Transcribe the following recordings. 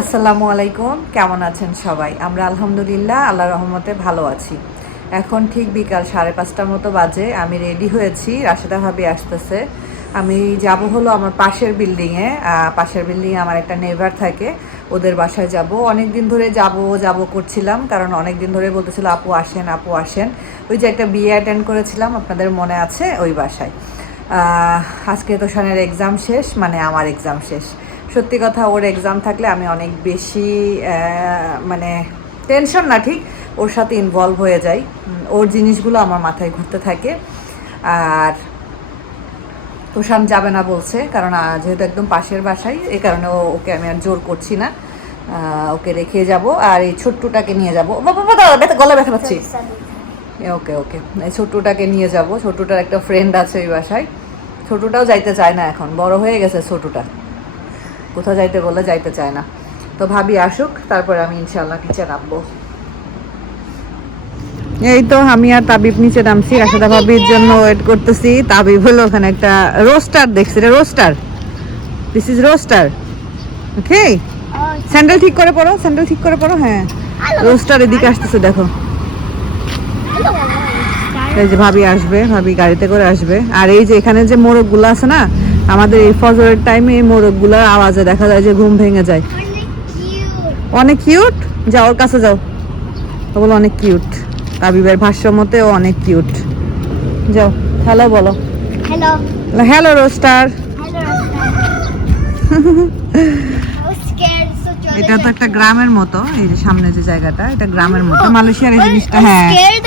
আসসালামু আলাইকুম। কেমন আছেন সবাই? আমরা আলহামদুলিল্লাহ আল্লাহ রহমতে ভালো আছি। এখন ঠিক বিকাল সাড়ে পাঁচটার মতো বাজে, আমি রেডি হয়েছি, রাশেদা ভাবি আসতেছে। আমি যাব হলো আমার পাশের বিল্ডিংয়ে পাশের বিল্ডিংয়ে আমার একটা নেভার থাকে, ওদের বাসায় যাব। অনেক দিন ধরে যাব যাব করছিলাম, কারণ অনেক দিন ধরে বলতেছিল, আপু আসেন আপু আসেন। ওই যে একটা বিয়ে অ্যাটেন্ড করেছিলাম, আপনাদের মনে আছে? ওই বাসায়। আজকে তো শানের এক্সাম শেষ মানে আমার এক্সাম শেষ। সত্যি কথা, ওর এক্সাম থাকলে আমি অনেক বেশি মানে টেনশন না, ঠিক? ওর সাথে ইনভলভ হয়ে যাই। ওর জিনিসগুলো আমার মাথায় ঘুরতে থাকে। আর তোষান যাবে না বলছে, কারণ যেহেতু একদম পাশের বাসায় এই কারণে ওকে আমি আর জোর করছি না। ওকে রেখে যাব, আর এই ছোট্টটাকে নিয়ে যাব। গলা ব্যথা পাচ্ছি। ওকে ওকে। এই ছোট্টটাকে নিয়ে যাব। ছোট্টটার একটা ফ্রেন্ড আছে ওই বাসায়। ছোটটাও যাইতে চায় না এখন, বড় হয়ে গেছে ছোটটা কোথাও যাইতে বললে যাইতে চায় না। তো ভাবি আসুক, তারপরে আমি ইনশাল্লাহ নিচে নামবো। এই তো আমি আর তাবিব নিচে নামছি, রাশেদা ভাবির জন্য ওয়েট করতেছি। তাবিব হলো ওখানে একটা রোস্টার দেখছি, এটা rooster this is rooster okay sandal ঠিক করে পড়ো স্যান্ডেল ঠিক করে পড়ো হ্যাঁ। রোস্টার এদিকে আসতেছে, দেখো। এই যে ভাবি আসবে, ভাবি গাড়িতে করে আসবে। আর এই যে এখানে যে মোরগগুলো আছে না আমাদের এই ফজরের টাইমে এই মোরগগুলোর আওয়াজে দেখা যায় যে ঘুম ভেঙে যায়। অনেক কিউট যাও ওর কাছে যাও। ওগুলো অনেক কিউট তাবিবের ভাষ্য মতে ও অনেক কিউট যাও হ্যালো বলো। Hello. হ্যালো রোস্টার এটা তো একটা গ্রামের মতো এই যে সামনে যে জায়গাটা এটা গ্রামের মতো। মালয়েশিয়ার এই জিনিসটা হ্যাঁ। scared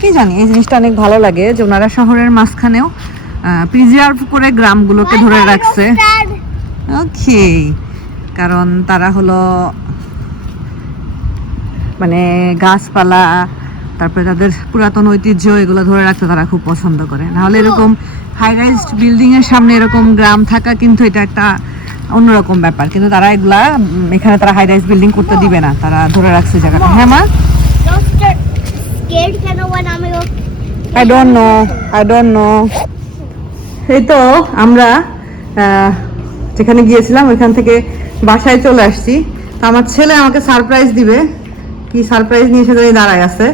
কি জানি এই জিনিসটা অনেক ভালো লাগে যে ওনারা শহরের মাঝখানেও প্রিজার্ভ করে গ্রামগুলোকে ধরে রাখছে. ওকে কারণ তারা হলো মানে গাছপালা তারপরে তাদের পুরাতন ঐতিহ্য এগুলো ধরে রাখতে তারা খুব পছন্দ করে। নাহলে এরকম হাই রাইজড বিল্ডিং এর সামনে এরকম গ্রাম থাকা কিন্তু এটা একটা অন্যরকম ব্যাপার। কিন্তু তারা এগুলা এখানে তারা হাই রাইজ বিল্ডিং করতে দিবে না তারা ধরে রাখছে জায়গাটা। হ্যাঁ মা? Don't start scared কেন when এই তো আমরা আহ, যেখানে গিয়েছিলাম ওইখান থেকে বাসায় চলে আসছি। তো আমার ছেলে আমাকে সারপ্রাইজ দিবে। কি সারপ্রাইজ নিয়ে সেখানে দাঁড়ায় আছে।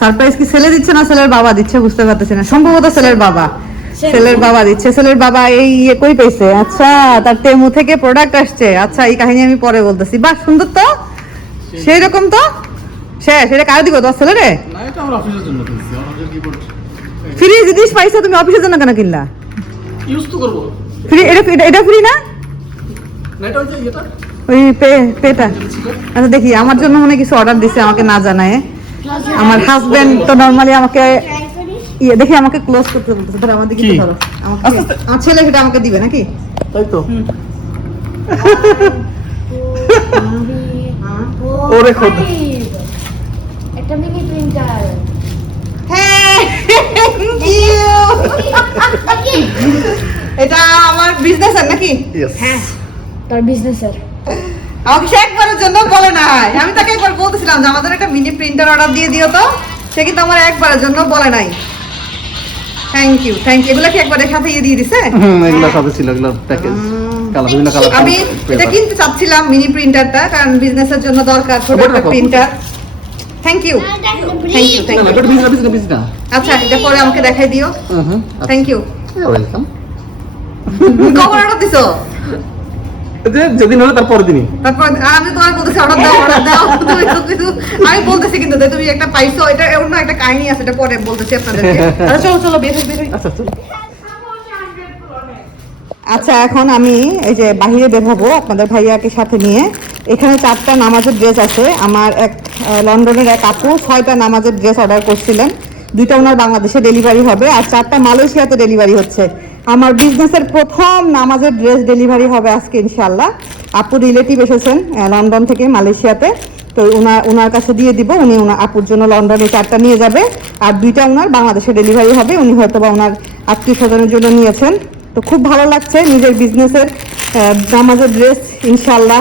সারপ্রাইজ কি ছেলে দিচ্ছে না ছেলের বাবা দিচ্ছে বুঝতে পারতেছি না। সম্ভবত ছেলের বাবা। ছেলের বাবা দিচ্ছে। ছেলের বাবা এই ইয়ে কই পেয়েছে আচ্ছা তার তেমু থেকে প্রোডাক্ট আসছে। আচ্ছা এই কাহিনী আমি পরে বলতেছি। বাহ সুন্দর তো। সেই রকম তো? শেষ। এটা কার দিব? তোর ছেলে রে না এটা আমার অফিসের জন্য কিনছি। আমাদের কিবোর্ড ফ্রি জিনিস পাইছো তুমি অফিসের জন্য কেন কিনলা? ইউজ তো করব। ফ্রি এটা এটা- এটা ফ্রি না? এটা হচ্ছে এটা ওই পে পেটা। আচ্ছা দেখি আমার জন্য মনে কিছু অর্ডার দিছে আমাকে না জানায়। আমার হাজবেন্ড তো নর্মালি আমাকে ইয়ে দেখি আমাকে ক্লোজ করতে বলতেছে। ধরো আমার দিকে কি? ধরো আমাকে আমার ছেলে সেটা আমাকে দিবে নাকি? তাই তো। ওরে খোদা। একটা মিনি প্রিন্টার এটা আমার বিজনেস নাকি? হ্যাঁ তোর বিজনেসের আমাকে সে একবারের জন্য বলে নাই। আমি তাকে একবার বলতেছিলাম যে আমাদের একটা মিনি প্রিন্টার অর্ডার দিয়ে দিও তো। সে কিন্তু আমার একবারের জন্য বলে নাই। থ্যাংক ইউ থ্যাংক ইউ এগুলো কি একবারের সাথে ইয়ে দিয়ে দিছে? হুম এগুলো সাথে ছিল এগুলো প্যাকেজ কালার বিভিন্ন কালার আমি এটা কিনতে চাচ্ছিলাম মিনি প্রিন্টারটা কারণ বিজনেসের জন্য দরকার ছোট একটা। Printer thank you thank you thank না না ইউ বিজনেস আচ্ছা এটা পরে আমাকে দেখাই দিও। থ্যাংক ইউ ওয়েলকাম কখন অর্ডার দিছো? যেদিন হলো তার পরের দিনই। তারপর আমি তোমার বলতেছি অর্ডার দাও অর্ডার দাও। তুমি তো কিছু আমি বলতেছি কিন্তু যে তুমি একটা পাইছো এটা অন্য একটা কাহিনী আছে এটা পরে বলতেছি আপনাদেরকে। আচ্ছা, চলো চলো বের হই, বের হই। আচ্ছা চলো। আচ্ছা এখন আমি এই যে বাহিরে বের হব আপনাদের ভাইয়াকে সাথে নিয়ে। এখানে চারটা নামাজের ড্রেস আছে। আমার এক লন্ডনের এক আপু ছয়টা নামাজের ড্রেস অর্ডার করছিলেন। দুইটা ওনার বাংলাদেশে ডেলিভারি হবে আর চারটা মালয়েশিয়াতে ডেলিভারি হচ্ছে। আমার বিজনেসের প্রথম নামাজের ড্রেস ডেলিভারি হবে আজকে ইনশাল্লাহ আপু রিলেটিভ এসেছেন লন্ডন থেকে, মালয়েশিয়াতে। তো ওনার ওনার কাছে দিয়ে দিব, উনি ওনার আপুর জন্য লন্ডনে চারটা নিয়ে যাবে। আর দুইটা ওনার বাংলাদেশে ডেলিভারি হবে, উনি হয়তো বা ওনার আত্মীয় স্বজনের জন্য নিয়েছেন। তো খুব ভালো লাগছে নিজের বিজনেসের নামাজের ড্রেস ইনশাল্লাহ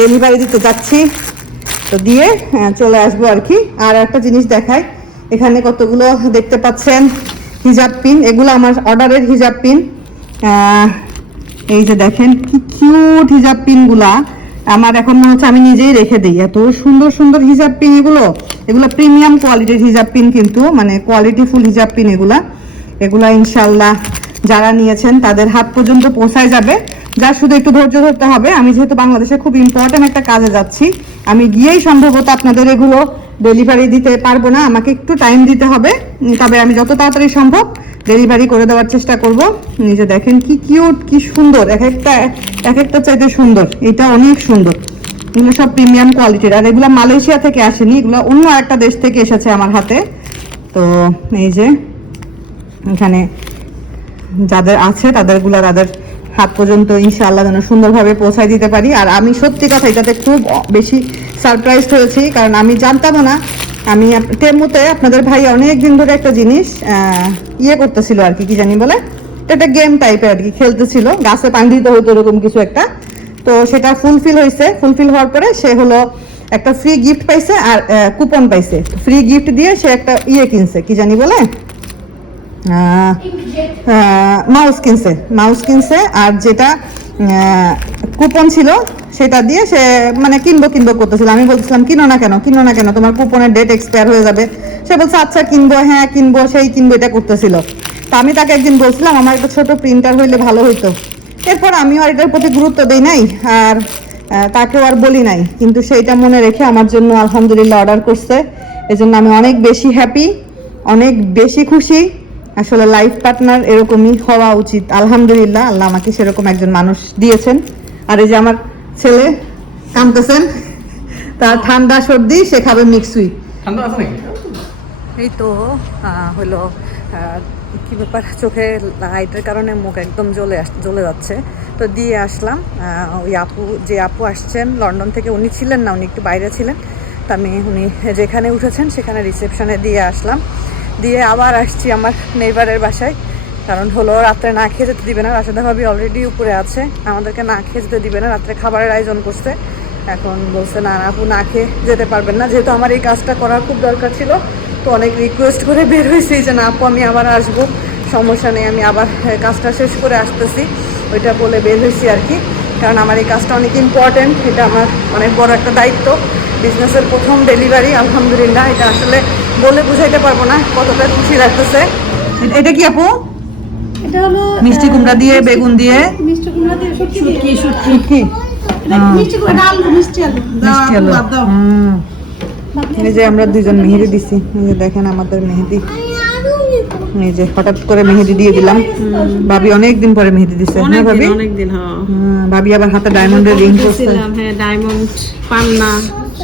ডেলিভারি দিতে যাচ্ছি। তো দিয়ে চলে আসব আর কি। আর একটা জিনিস দেখাই, এখানে কতগুলো দেখতে পাচ্ছেন? হিজাব পিন এগুলো আমার অর্ডারের হিজাব পিন এই যে দেখেন কি কিউট হিজাব পিনগুলা আমার এখন মনে হচ্ছে আমি নিজেই রেখে দিই। এত সুন্দর সুন্দর হিজাব পিন এগুলো। এগুলো প্রিমিয়াম কোয়ালিটির হিজাব পিন কিন্তু মানে কোয়ালিটি ফুল হিজাব পিন এগুলা। এগুলা ইনশাল্লাহ যারা নিয়েছেন, তাদের হাত পর্যন্ত পৌঁছায় যাবে। যা শুধু একটু ধৈর্য ধরতে হবে। আমি যেহেতু বাংলাদেশে খুব ইম্পর্টেন্ট একটা কাজে যাচ্ছি, আমি গিয়েই সম্ভবত আপনাদের এগুলো ডেলিভারি দিতে পারব না। আমাকে একটু টাইম দিতে হবে। তবে আমি যত তাড়াতাড়ি সম্ভব ডেলিভারি করে দেওয়ার চেষ্টা করব। নিজে দেখেন কি কিউট কি সুন্দর। এক একটা এক একটা চাইতে সুন্দর। এটা অনেক সুন্দর। এগুলো সব প্রিমিয়াম কোয়ালিটির আর এগুলো মালয়েশিয়া থেকে আসেনি। এগুলো অন্য একটা দেশ থেকে এসেছে আমার হাতে। তো এই যে এখানে যাদের আছে তাদেরগুলো তাদের হাত পর্যন্ত ইনশাআল্লাহ যেন সুন্দরভাবে পৌঁছায় দিতে পারি। আর আমি সত্যি কথা এটাতে খুব বেশি সারপ্রাইজ হয়েছি, কারণ আমি জানতামও না। আমি টেমুতে আপনাদের ভাই অনেক দিন ধরে একটা জিনিস ইয়ে করতেছিল আর কি কি জানি বলে? একটা গেম টাইপের আর কি, খেলতেছিল। গাছে পানি দিতে হতো এরকম কিছু একটা। তো সেটা ফুলফিল হয়েছে। ফুলফিল হওয়ার পরে সে হলো একটা ফ্রি গিফট পাইছে আর কুপন পাইছে। ফ্রি গিফট দিয়ে সে একটা ইয়ে কিনছে, কি জানি বলে? মাউস কিনছে। মাউস কিনছে আর যেটা কুপন ছিল, সেটা দিয়ে সে মানে কিনবো কিনবো করতেছিল। আমি বলছিলাম কিনো না কেন, কিনো না কেন, তোমার কুপনের ডেট এক্সপায়ার হয়ে যাবে। সে বলছে আচ্ছা কিনবো হ্যাঁ কিনবো, সেই কিনবো, এটা করতেছিল। তা আমি তাকে একদিন বলছিলাম, আমার একটা ছোট প্রিন্টার হইলে ভালো হইতো। এরপর আমিও আর এটার প্রতি গুরুত্ব দিই নাই, আর তাকেও আর বলি নাই। কিন্তু সেইটা মনে রেখে আমার জন্য আলহামদুলিল্লাহ অর্ডার করছে। এজন্য আমি অনেক বেশি হ্যাপি অনেক বেশি খুশি। আসলে লাইফ পার্টনার এরকমই হওয়া উচিত। আলহামদুলিল্লাহ আল্লাহ আমাকে সেরকম একজন মানুষ দিয়েছেন। আর এই যে আমার ছেলে কাঁদতেছেন তার ঠান্ডা সর্দি সে খাবে মিক্সুই ঠান্ডা আছে নাকি? এই তো হলো কি ব্যাপার চোখে লাইটের কারণে মুখ একদম জ্বলে আস জ্বলে যাচ্ছে। তো দিয়ে আসলাম ওই আপু যে আপু আসছেন লন্ডন থেকে উনি ছিলেন না উনি একটু বাইরে ছিলেন। তা আমি উনি যেখানে উঠেছেন সেখানে রিসেপশনে দিয়ে আসলাম। দিয়ে আবার আসছি আমার নেইবারের বাসায়। কারণ হলো রাত্রে না খেয়ে যেতে দিবে না। রাশেদা ভাবি অলরেডি উপরে আছে। আমাদেরকে না খেয়ে যেতে দিবে না। রাত্রে খাবারের আয়োজন করছে। এখন বলছে, না, আপু, না খেয়ে যেতে পারবেন না। যেহেতু আমার এই কাজটা করার খুব দরকার ছিল, তো অনেক রিকোয়েস্ট করে বের হয়েছি যে, না, আপু, আমি আবার আসব। সমস্যা নেই, আমি আবার কাজটা শেষ করে আসতেছি। ওইটা বলে বের হয়েছি আর কি। কারণ আমার এই কাজটা অনেক ইম্পর্ট্যান্ট এটা আমার অনেক বড় একটা দায়িত্ব। বিজনেসের প্রথম ডেলিভারি আলহামদুলিল্লাহ। এটা আসলে বলে বুঝাইতে পারব না কতটা খুশি লাগতেছে। এটা কি আপু? এটা হলো মিষ্টি কুমড়া দিয়ে বেগুন দিয়ে? মিষ্টি কুমড়া দিয়ে শুটকি শুটকি মিষ্টি কুমড়া? আলু মিষ্টি আলু। মিষ্টি আলু। এই যে আমরা দুজন মেহেদি দিছি। এই যে দেখেন আমাদের মেহেদি। এই যে হঠাৎ করে মেহেদি দিয়ে দিলাম। ভাবি অনেক দিন পরে মেহেদি দিছে হ্যাঁ ভাবি? অনেকদিন হ্যাঁ। ভাবি আবার হাতে ডায়মন্ডের রিং করছে। হ্যাঁ ডায়মন্ড পান্না।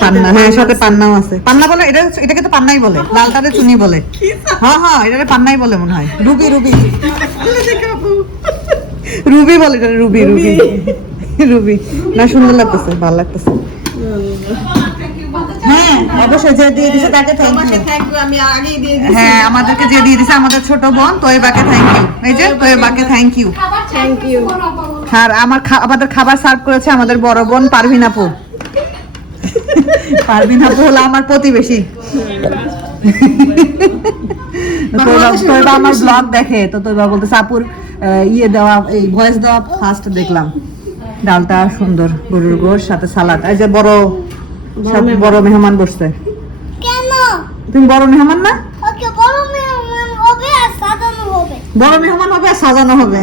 পান্না হ্যাঁ সাথে পান্নাও আছে। পান্না বলে এটা এটাকে তো পান্নাই বলে লালটারে চুনি বলে। হ্যাঁ হ্যাঁ এটারে পান্নাই বলে মনে হয়। Ruby Ruby. রুবি বলে এটা রুবি রুবি। রুবি। না সুন্দর লাগতেছে ভালো লাগতেছে। হ্যাঁ অবশ্যই যে দিয়ে দিছে তাকে থ্যাংক ইউ আমি আগেই দিয়ে হ্যাঁ আমাদেরকে যে দিয়ে দিছে আমাদের ছোট বোন তোয়েবাকে থ্যাংক ইউ এই যে তোয়েবাকে থ্যাংক ইউ থ্যাংক ইউ আর আমার আমাদের খাবার সার্ভ করেছে আমাদের বড় বোন পারভিন আপু। পারভিন আপু হলো আমার প্রতিবেশী। আমার ব্লগ দেখে তো তোইবা বলতেছে আপুর আহ, ইয়ে দেওয়া এই ভয়েস দেওয়া ফার্স্ট দেখলাম। ডালটা সুন্দর গরুর গোশ সাথে সালাদ। এই যে বড় সব বড় মেহমান। বসছে। কেন? তুমি বড় মেহমান না? ওকে বড় মেহমান হবে আর সাজানো হবে। বড় মেহমান হবে আর সাজানো হবে।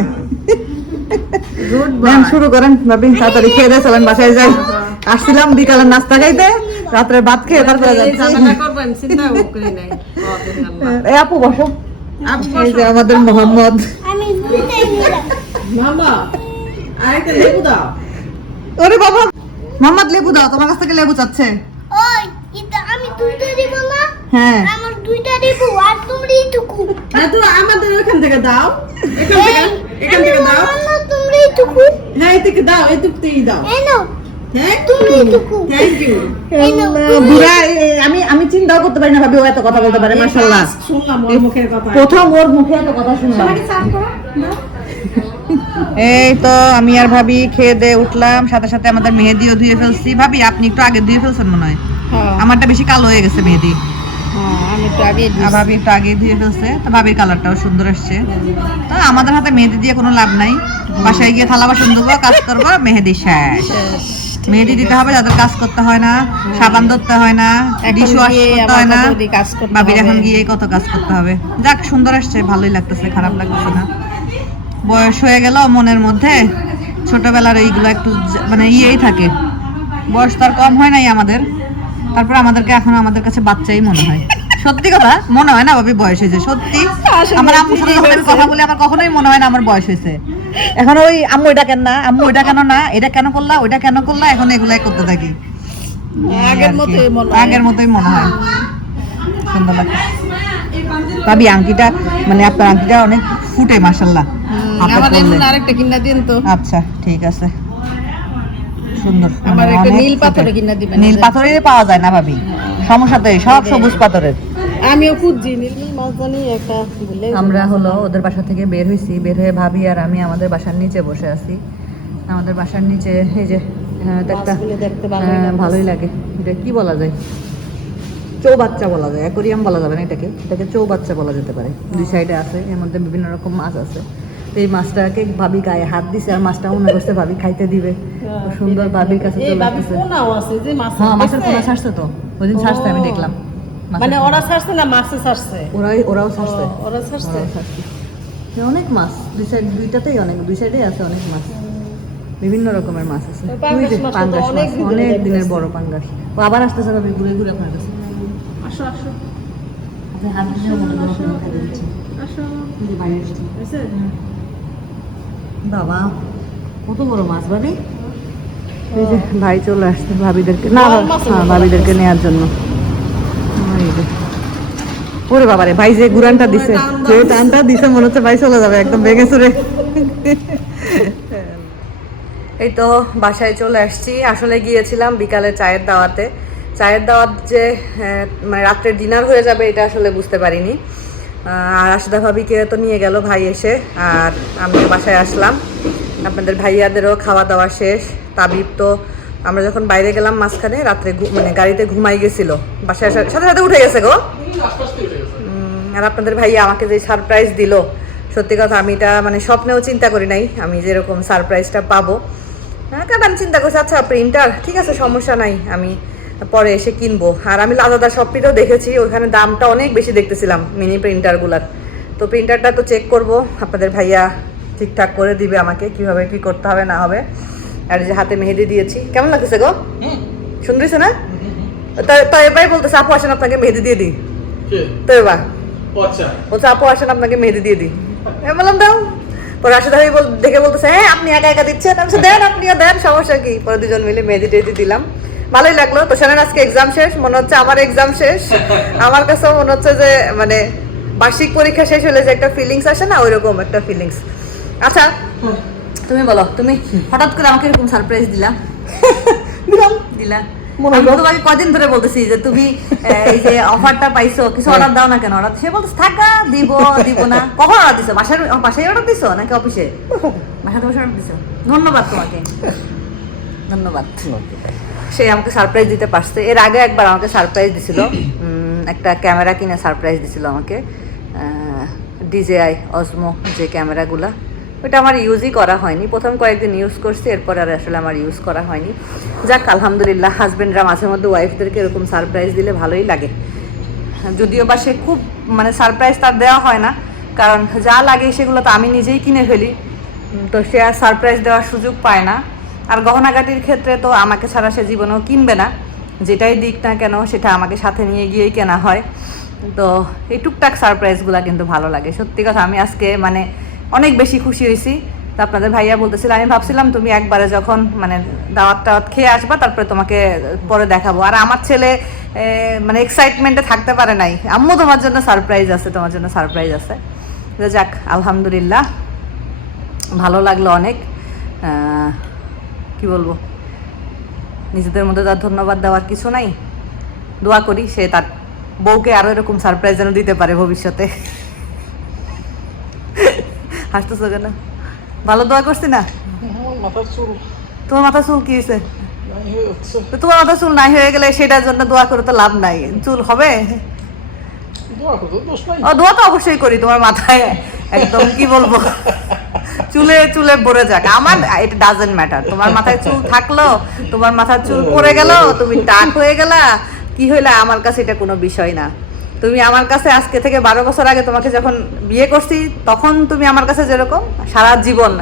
ম্যাম শুরু করেন ভাবি তাড়াতাড়ি খেয়ে দিয়ে চলেন বাসায় যাই। আসছিলাম বিকালের নাস্তা খাইতে রাত্রে ভাত খেয়ে তারপরে এই আপু বসো। এই যে আমাদের মোহাম্মদ। আমি দুইটাই নিলাম। মামা আরেকটা লেবু দাও। ওরে বাবা। মোহাম্মদ লেবু দাও তোমার কাছ থেকে লেবু চাচ্ছে। ওই আমি দুইটা দিব না হ্যাঁ। আমার দুইটা দিব আর তুমি হ্যাঁ তো আমাদের ওখান থেকে দাও। এখান থেকে এখান থেকে দাও। তুমি এইটুকু। হ্যাঁ এই থেকে দাও এই টুকতেই দাও। এই নাও। আমি আমি চিন্তাও করতে পারি না ভাবি ও এত কথা বলতে পারে মাশাআল্লাহ। শুনলাম ওর মুখের কথা। প্রথম ওর মুখে এত কথা শুনলাম। সার্ভ করো দাও এই তো আমি আর ভাবি খেয়ে দিয়ে উঠলাম সাথে সাথে আমাদের মেহেদিও ধুয়ে ফেলছি। ভাবি আপনি একটু আগে ধুয়ে ফেলছেন মনে হয়? আমারটা বেশি কালো হয়ে গেছে মেহেদি। আর ভাবি একটু আগে ধুয়ে ফেলছে তো ভাবির কালারটাও সুন্দর আসছে। তো আমাদের হাতে মেহেদি দিয়ে কোনো লাভ নাই। বাসায় গিয়ে থালা বাসন ধোবো কাজ করব মেহেদি শেষ। মেহেদি দিতে হবে যাদের কাজ করতে হয় না সাবান ধরতে হয় না ডিশ ওয়াশ করতে হয় না বাবির এখন গিয়ে কত কাজ করতে হবে। যাক সুন্দর আসছে ভালোই লাগতেছে খারাপ লাগতেছে না। বয়স হয়ে গেল মনের মধ্যে ছোটবেলার এইগুলো একটু মানে ইয়েই থাকে। বয়স তো আর কম হয় নাই আমাদের তারপর আমাদেরকে এখন আমাদের কাছে বাচ্চাই মনে হয়। সত্যি কথা মনে হয় না ভাবি বয়স হয়েছে সত্যি। আমার আম্মুর সাথে কথা বলে আমার কখনোই মনে হয় না আমার বয়স হয়েছে। এখন ওই আম্মু এটা কেন না আম্মু এটা কেন না এটা কেন করলা ওইটা কেন করলা এখন এগুলাই করতে থাকি। আগের মতোই মনে হয়। আগের মতোই মনে হয়। সুন্দর লাগে। ভাবি আংটিটা মানে আপনার আংটিটা অনেক ফুটে আমার আরেকটা কিনা দিন তো। আচ্ছা ঠিক আছে। সুন্দর। আমার একটা নীল পাথরে কিনা দিবেন নীল পাথরের পাওয়া যায় না ভাবি। সমস্যা তো সব সবুজ পাথরের। আমিও খুঁজছি নীল নীল মাছ জানি একটা আমরা হলো ওদের বাসা থেকে বের হয়েছি বের হয়ে ভাবি আর আমি আমাদের বাসার নিচে বসে আছি। আমাদের বাসার নিচে এই যে হ্যাঁ, দেখতে ভালোই হ্যাঁ, লাগে। এটা কি বলা যায়? চৌবাচ্চা বলা যায় অ্যাকোরিয়াম বলা যাবে না এটাকে। এটাকে চৌবাচ্চা বলা যেতে পারে। দুই সাইডে আছে এর মধ্যে বিভিন্ন রকম মাছ আছে। তো এই মাছটাকে ভাবি গায়ে হাত দিছে আর মাছটা মনে করছে ভাবি খাইতে দিবে। খুব সুন্দর ভাবির কাছে চলে আসতেছে। হ্যাঁ মাছের। পোনা ছাড়ছে তো। ওই দিন ছাড়ছে আমি দেখলাম। মানে ওরা ছাড়ছে না মাছে ছাড়ছে? ওরাই ওরাও ছাড়ছে। ওরা ছাড়ছে? অনেক মাছ দুই সাইড দুইটাতেই অনেক দুই সাইডেই আছে অনেক মাছ। বিভিন্ন রকমের মাছ আছে। পাঙ্গাস মাছ দিনের অনেক দিনের বড় পাঙ্গাস। ও আবার আসতেছে ভাবি ঘুরে ঘুরে আপনার কাছে। আসো আসো। আপনি হাত দিয়ে। হয়েছে? বাবা কত বড় মাছ ভাবি? ভাই চলে আসছে ভাবিদেরকে। না বড় হ্যাঁ ভাবিদেরকে নেওয়ার জন্য। ওরে বাবারে, ভাই যে গুরানটা দিছে, যে টানটা দিছে, মনে হচ্ছে ভাই চলে যাবে একদম ভেঙে চুরে। এই তো বাসায় চলে আসছি। আসলে গিয়েছিলাম বিকালে চায়ের দাওয়াতে। চায়ের দাওয়াত যে মানে রাত্রে ডিনার হয়ে যাবে, এটা আসলে বুঝতে পারিনি। আর আশিদা ভাবিকে তো নিয়ে গেল ভাই এসে, আর আমি বাসায় আসলাম। আপনাদের ভাইয়াদেরও খাওয়া দাওয়া শেষ, তাবিব তো আমরা যখন বাইরে গেলাম মাঝখানে রাত্রে মানে গাড়িতে ঘুমাই গেছিল। বাসায় সাথে সাথে উঠে গেছে গো। আর আপনাদের ভাইয়া আমাকে যে সারপ্রাইজ দিল সত্যি কথা আমি এটা মানে স্বপ্নেও চিন্তা করি নাই আমি যেরকম সারপ্রাইজটা পাবো। হ্যাঁ, কারণ আমি চিন্তা করছি আচ্ছা প্রিন্টার ঠিক আছে সমস্যা নাই আমি পরে এসে কিনবো। আর আমি লাদাদা শপিতেও দেখেছি ওখানে দামটা অনেক বেশি দেখতেছিলাম মিনি প্রিন্টারগুলার তো প্রিন্টারটা তো চেক করব আপনাদের ভাইয়া ঠিকঠাক করে দিবে আমাকে কীভাবে কি করতে হবে না হবে। আর যে হাতে মেহেদি দিয়েছি। কেমন লাগতেছে গো? হয়েছে না তা- এবারে বলতেছে আপু আসেন আপনাকে মেহেদি দিয়ে দিই। তো এবার? বলছে আপু আসেন আপনাকে মেহেদি দিয়ে দিই। আমি বললাম দাও। পরে রাশেদ বল দেখে বলতেছে হ্যাঁ আপনি একা একা দিচ্ছেন। আমি দেন আপনিও দেন সমস্যা কি? পরে দুজন মিলে মেহেদি টেহেদি দিলাম। ভালোই লাগল। তো শোনেন আজকে এক্সাম শেষ মনে হচ্ছে আমার এক্সাম শেষ। আমার কাছেও মনে হচ্ছে যে মানে বার্ষিক পরীক্ষা শেষ হলে যে একটা ফিলিংস আসে না ওইরকম একটা ফিলিংস আচ্ছা তুমি বলো তুমি হঠাৎ করে আমাকে এরকম সারপ্রাইজ দিলা? দিলাম। দিলা। আমি তোমাকে কদিন ধরে বলতেছি যে তুমি এই যে অফারটা পাইছো কিছু অর্ডার দাও না কেন? অর্ডার সে বলতেছে থাকা দিব দিব না। কখন অর্ডার দিছো? বাসায় বাসায় অর্ডার দিছো নাকি অফিসে বাসাতে বসে অর্ডার দিছো? ধন্যবাদ তোমাকে। ধন্যবাদ। সে আমাকে সারপ্রাইজ দিতে পারছে। এর আগে একবার আমাকে সারপ্রাইজ দিছিল। উম, একটা ক্যামেরা কিনে সারপ্রাইজ দিছিল আমাকে। ডিজেআই অসমো যে ক্যামেরাগুলা ওটা আমার ইউজই করা হয়নি। প্রথম কয়েকদিন ইউজ করছি, এরপর আর আসলে আমার ইউজ করা হয়নি। যাক, আলহামদুলিল্লাহ হাজব্যান্ডরা মাঝে মধ্যে ওয়াইফদেরকে এরকম সারপ্রাইজ দিলে ভালোই লাগে। যদিও বা সে খুব মানে সারপ্রাইজ তার দেওয়া হয় না, কারণ যা লাগে সেগুলো তো আমি নিজেই কিনে ফেলি। তো সে আর সারপ্রাইজ দেওয়ার সুযোগ পায় না। আর গহনাগাটির ক্ষেত্রে তো আমাকে ছাড়া সে জীবনেও কিনবে না। যেটাই দিক না কেন, সেটা আমাকে সাথে নিয়ে গিয়েই কেনা হয়। তো এই টুকটাক সারপ্রাইজগুলো কিন্তু ভালো লাগে। সত্যি কথা, আমি আজকে মানে অনেক বেশি খুশি হয়েছি। তো আপনাদের ভাইয়া বলতেছিল, আমি ভাবছিলাম তুমি একবারে যখন মানে দাওয়াত টাওয়াত খেয়ে আসবা, তারপরে তোমাকে পরে দেখাবো। আর আমার ছেলে মানে এক্সাইটমেন্টে থাকতে পারে নাই। আম্মু তোমার জন্য সারপ্রাইজ আছে, তোমার জন্য সারপ্রাইজ আছে। যাক, আলহামদুলিল্লাহ, ভালো লাগল অনেক। কি বলব? নিজেদের মধ্যে তার ধন্যবাদ দেওয়ার কিছু নাই। দোয়া করি, সে তার বউকে আরও এরকম সারপ্রাইজ যেন দিতে পারে ভবিষ্যতে। হাসতেছো কেন? ভালো দোয়া করছি না? তোমার মাথা চুল কি হয়েছে? তোমার মাথা চুল নাই হয়ে গেলে সেটার জন্য দোয়া করে তো লাভ নাই। চুল হবে? ও দোয়া তো অবশ্যই করি তোমার মাথায়। একদম কি বলব? চুলে চুলে ভরে যাক। আমার এটা ডাজেন্ট ম্যাটার তোমার মাথায় চুল থাকল তোমার মাথার চুল পড়ে গেল তুমি টাক হয়ে গেলা। কি হইলা? আমার কাছে এটা কোনো বিষয় না। তুমি আমার কাছে আজকে থেকে বারো বছর আগে তোমাকে যখন বিয়ে করছি তখন তুমি আমার কাছে যেরকম সারা জীবন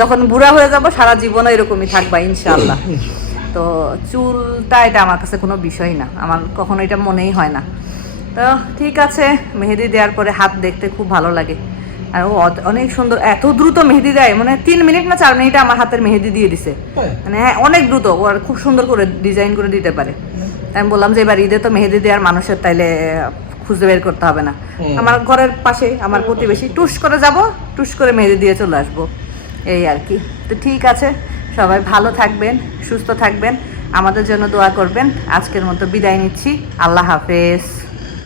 যখন বুড়া হয়ে যাব সারা জীবনও এরকমই থাকবা ইনশাল্লাহ তো চুলটা এটা আমার কাছে কোনো বিষয় না আমার কখনো এটা মনেই হয় না। তো ঠিক আছে মেহেদি দেওয়ার পরে হাত দেখতে খুব ভালো লাগে। আর ও অনেক সুন্দর এত দ্রুত মেহেদি দেয় মানে তিন মিনিট না চার মিনিটে আমার হাতের মেহেদি দিয়ে দিছে। মানে হ্যাঁ অনেক দ্রুত ও আর খুব সুন্দর করে ডিজাইন করে দিতে পারে। আমি বললাম যে এবার ঈদে তো মেহেদি দেওয়ার মানুষের তাইলে খুঁজে বের করতে হবে না। আমার ঘরের পাশে আমার প্রতিবেশী টুস করে যাব টুস করে মেরে দিয়ে চলে আসব। এই আর কি। তো ঠিক আছে সবাই ভালো থাকবেন সুস্থ থাকবেন। আমাদের জন্য দোয়া করবেন। আজকের মতো বিদায় নিচ্ছি। আল্লাহ হাফেজ।